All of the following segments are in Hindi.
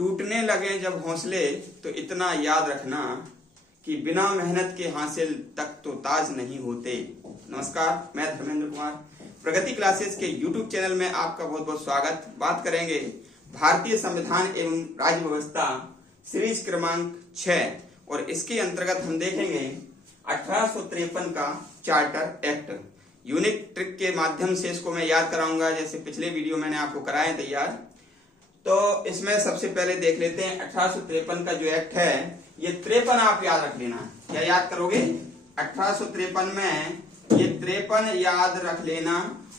टूटने लगे जब हौसले तो इतना याद रखना कि बिना मेहनत के हासिल तक तो ताज नहीं होते। नमस्कार, मैं धर्मेंद्र कुमार, प्रगति क्लासेस के YouTube चैनल में आपका बहुत बहुत स्वागत। बात करेंगे भारतीय संविधान एवं राज्य व्यवस्था सीरीज क्रमांक 6 और इसके अंतर्गत हम देखेंगे 1853 का चार्टर एक्ट। यूनिक ट्रिक के माध्यम से इसको मैं याद कराऊंगा, जैसे पिछले वीडियो मैंने आपको कराए तैयार। तो इसमें सबसे पहले देख लेते हैं 1853 का जो एक्ट है, ये 53 आप याद रख लेना। क्या याद करोगे? 1853 में ये 53 याद रख लेना,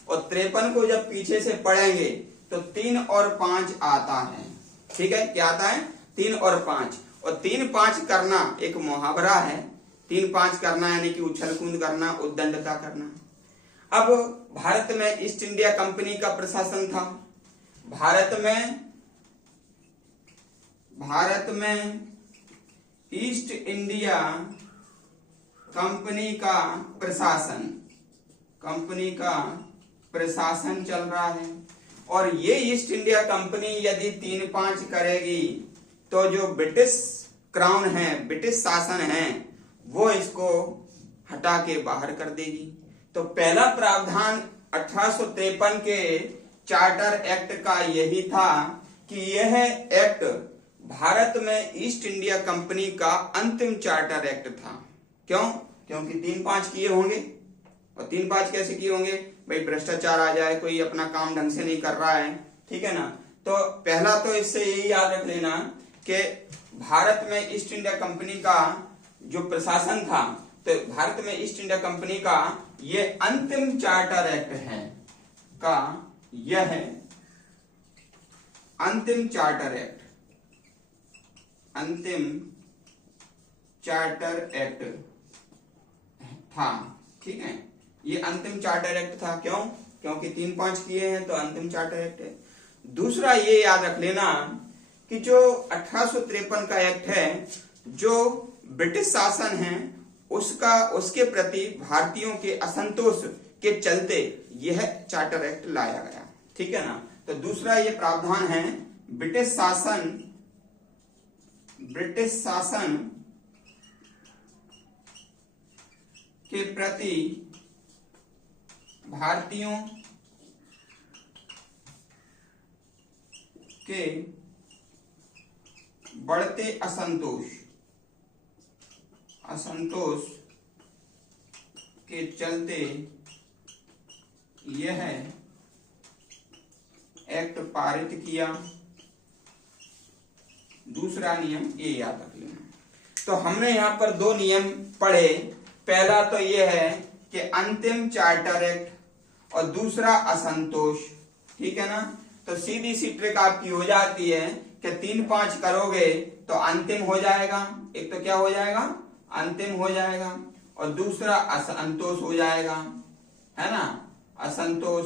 और 53 को जब पीछे से पढ़ेंगे तो 3 और 5 आता है। ठीक है, क्या आता है? 3 और 5। और 3-5 करना एक मुहावरा है। 3-5 करना यानी कि उछल कूद करना, उद्दंडता करना। अब भारत में ईस्ट इंडिया कंपनी का प्रशासन था। भारत में ईस्ट इंडिया कंपनी का प्रशासन चल रहा है, और ये ईस्ट इंडिया कंपनी यदि 3-5 करेगी तो जो ब्रिटिश क्राउन है, ब्रिटिश शासन है, वो इसको हटा के बाहर कर देगी। तो पहला प्रावधान 1853 के चार्टर एक्ट का यही था कि यह एक्ट भारत में ईस्ट इंडिया कंपनी का अंतिम चार्टर एक्ट था। क्यों? क्योंकि 3-5 किए होंगे, और 3-5 कैसे किए होंगे? भाई भ्रष्टाचार आ जाए, कोई अपना काम ढंग से नहीं कर रहा है, ठीक है ना। तो पहला तो इससे यही याद रख लेना कि भारत में ईस्ट इंडिया कंपनी का जो प्रशासन था, तो भारत में ईस्ट इंडिया कंपनी का ये अंतिम चार्टर एक्ट है का यह है अंतिम चार्टर एक्ट था। ठीक है, ये अंतिम चार्टर एक्ट था। क्यों? क्योंकि 3-5 किए हैं तो अंतिम चार्टर एक्ट है। दूसरा ये याद रख लेना कि जो 1853 का एक्ट है, जो ब्रिटिश शासन है उसके प्रति भारतीयों के असंतोष के चलते यह चार्टर एक्ट लाया गया। ठीक है ना। तो दूसरा ये प्रावधान है, ब्रिटिश शासन के प्रति भारतीयों के बढ़ते असंतोष के चलते यह एक्ट पारित किया। दूसरा नियम ये याद रख लेना। तो हमने यहां पर 2 नियम पढ़े। पहला तो ये है कि अंतिम चार्टर एक्ट, और दूसरा असंतोष। ठीक है ना। तो सीधी सी ट्रिक आपकी हो जाती है कि 3-5 करोगे तो अंतिम हो जाएगा। एक तो क्या हो जाएगा? अंतिम हो जाएगा, और दूसरा असंतोष हो जाएगा, है ना, असंतोष।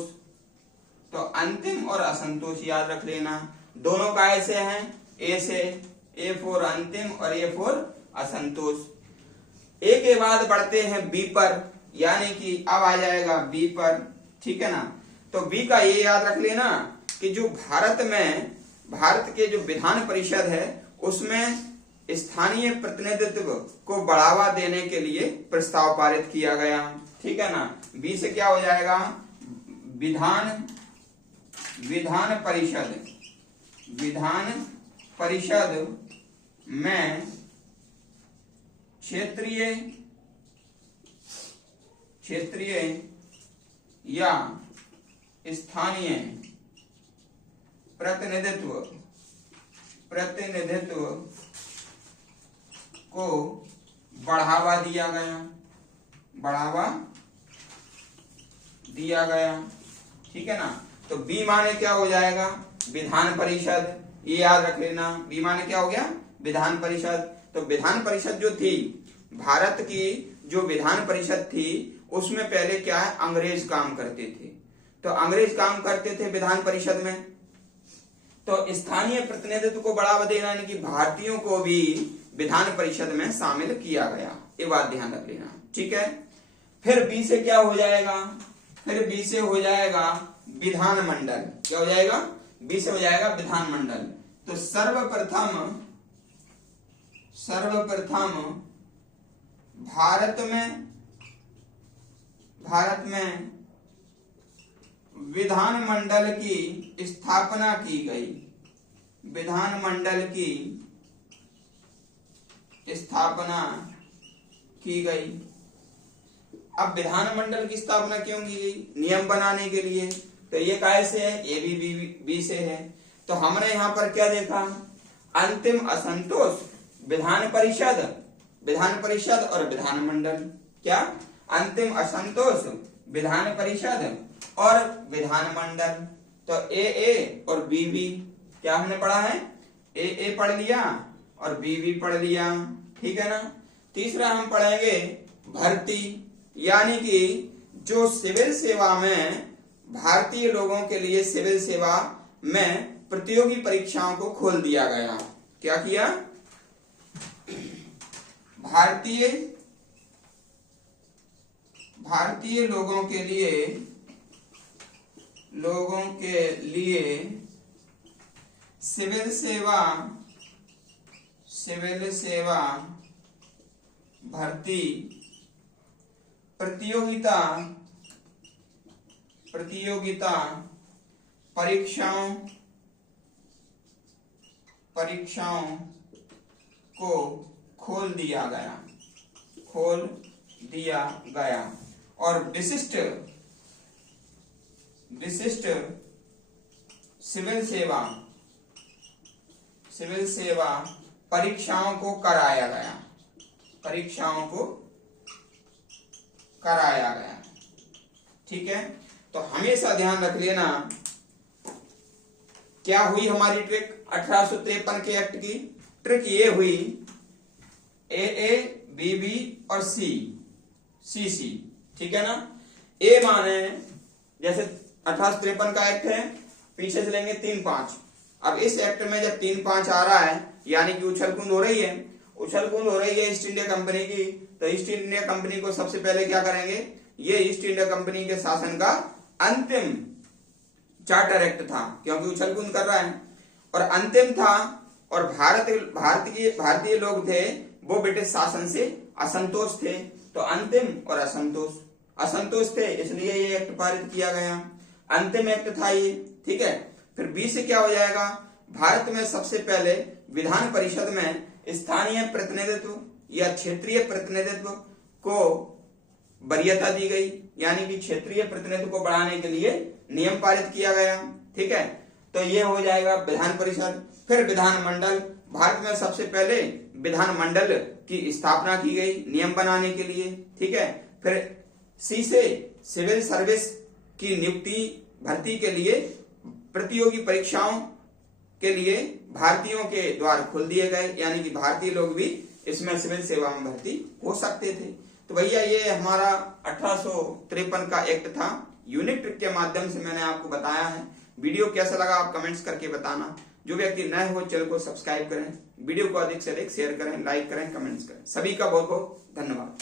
तो अंतिम और असंतोष याद रख लेना। दोनों का ऐसे हैं, ए से A फॉर अंतिम और A फॉर असंतोष। ए के बाद बढ़ते हैं बी पर, यानी कि अब आ जाएगा बी पर। ठीक है ना। तो बी का ये याद रख लेना कि जो भारत के जो विधान परिषद है, उसमें स्थानीय प्रतिनिधित्व को बढ़ावा देने के लिए प्रस्ताव पारित किया गया। ठीक है ना। बी से क्या हो जाएगा? विधान परिषद में क्षेत्रीय या स्थानीय प्रतिनिधित्व को बढ़ावा दिया गया। ठीक है ना। तो बी माने क्या हो जाएगा? विधान परिषद। ये याद रख लेना, बी माने क्या हो गया? विधान परिषद। तो विधान परिषद जो थी, भारत की जो विधान परिषद थी, उसमें पहले क्या है? अंग्रेज काम करते थे। तो अंग्रेज काम करते थे विधान परिषद में। तो स्थानीय प्रतिनिधित्व को बढ़ावा देना, यानी कि भारतीयों को भी विधान परिषद में शामिल किया गया। ये बात ध्यान रख लेना। ठीक है। फिर बी से क्या हो जाएगा? फिर बी से हो जाएगा विधानमंडल। क्या हो जाएगा? बी से हो जाएगा विधानमंडल। तो सर्वप्रथम भारत में विधानमंडल की स्थापना की गई। विधानमंडल की स्थापना की गई। अब विधानमंडल की स्थापना क्यों की गई? नियम बनाने के लिए। तो ये कैसे है? ए बी से है। तो हमने यहाँ पर क्या देखा? अंतिम असंतोष विधान परिषद और विधानमंडल। क्या? अंतिम असंतोष विधान परिषद और विधानमंडल। तो ए और बी क्या हमने पढ़ा है? ए पढ़ लिया और बी पढ़ लिया, ठीक है ना। तीसरा हम पढ़ेंगे भर्ती, यानी कि जो सिविल सेवा में भारतीय लोगों के लिए सिविल सेवा में प्रतियोगी परीक्षाओं को खोल दिया गया। क्या किया? भारतीय लोगों के लिए सिविल सेवा भर्ती प्रतियोगिता परीक्षाओं को खोल दिया गया और विशिष्ट सिविल सेवा परीक्षाओं को कराया गया। ठीक है, तो हमेशा ध्यान रख लेना क्या हुई हमारी ट्रिक 1853 के एक्ट की। ट्रिक ये हुई ए बी और सी, ठीक है ना। ए माने जैसे 1853 का एक्ट है, पीछे से लेंगे 3-5। अब इस एक्ट में जब 3-5 आ रहा है, यानी कि उछलकूद हो रही है ईस्ट इंडिया कंपनी की। तो ईस्ट इंडिया कंपनी को सबसे पहले क्या करेंगे? ये ईस्ट इंडिया कंपनी के शासन का अंतिम चार्टर एक्ट था, क्योंकि उछलकूद कर रहा है और अंतिम था। और भारतीय लोग थे वो ब्रिटिश शासन से असंतोष थे। तो अंतिम और असंतोष थे, इसलिए ये एक्ट पारित किया गया। अंतिम एक्ट था ये, ठीक है। फिर बी से क्या हो जाएगा? भारत में सबसे पहले विधान परिषद में स्थानीय प्रतिनिधित्व या क्षेत्रीय प्रतिनिधित्व को वरीयता दी गई, यानी कि क्षेत्रीय प्रतिनिधित्व को बढ़ाने के लिए नियम पारित किया गया, ठीक है। तो ये हो जाएगा विधान परिषद। फिर विधानमंडल, भारत में सबसे पहले विधानमंडल की स्थापना की गई नियम बनाने के लिए, ठीक है। फिर सी से सिविल सर्विस की नियुक्ति भर्ती के लिए प्रतियोगी परीक्षाओं के लिए भारतीयों के द्वार खोल दिए गए, यानी कि भारतीय लोग भी इसमें सिविल सेवा में भर्ती हो सकते थे। तो भैया ये हमारा 1853 का एक्ट था। यूनिक ट्रिक के माध्यम से मैंने आपको बताया है। वीडियो कैसा लगा आप कमेंट्स करके बताना। जो व्यक्ति नए हो चैनल को सब्सक्राइब करें, वीडियो को अधिक से अधिक शेयर करें, लाइक करें, कमेंट्स करें। सभी का बहुत बहुत धन्यवाद।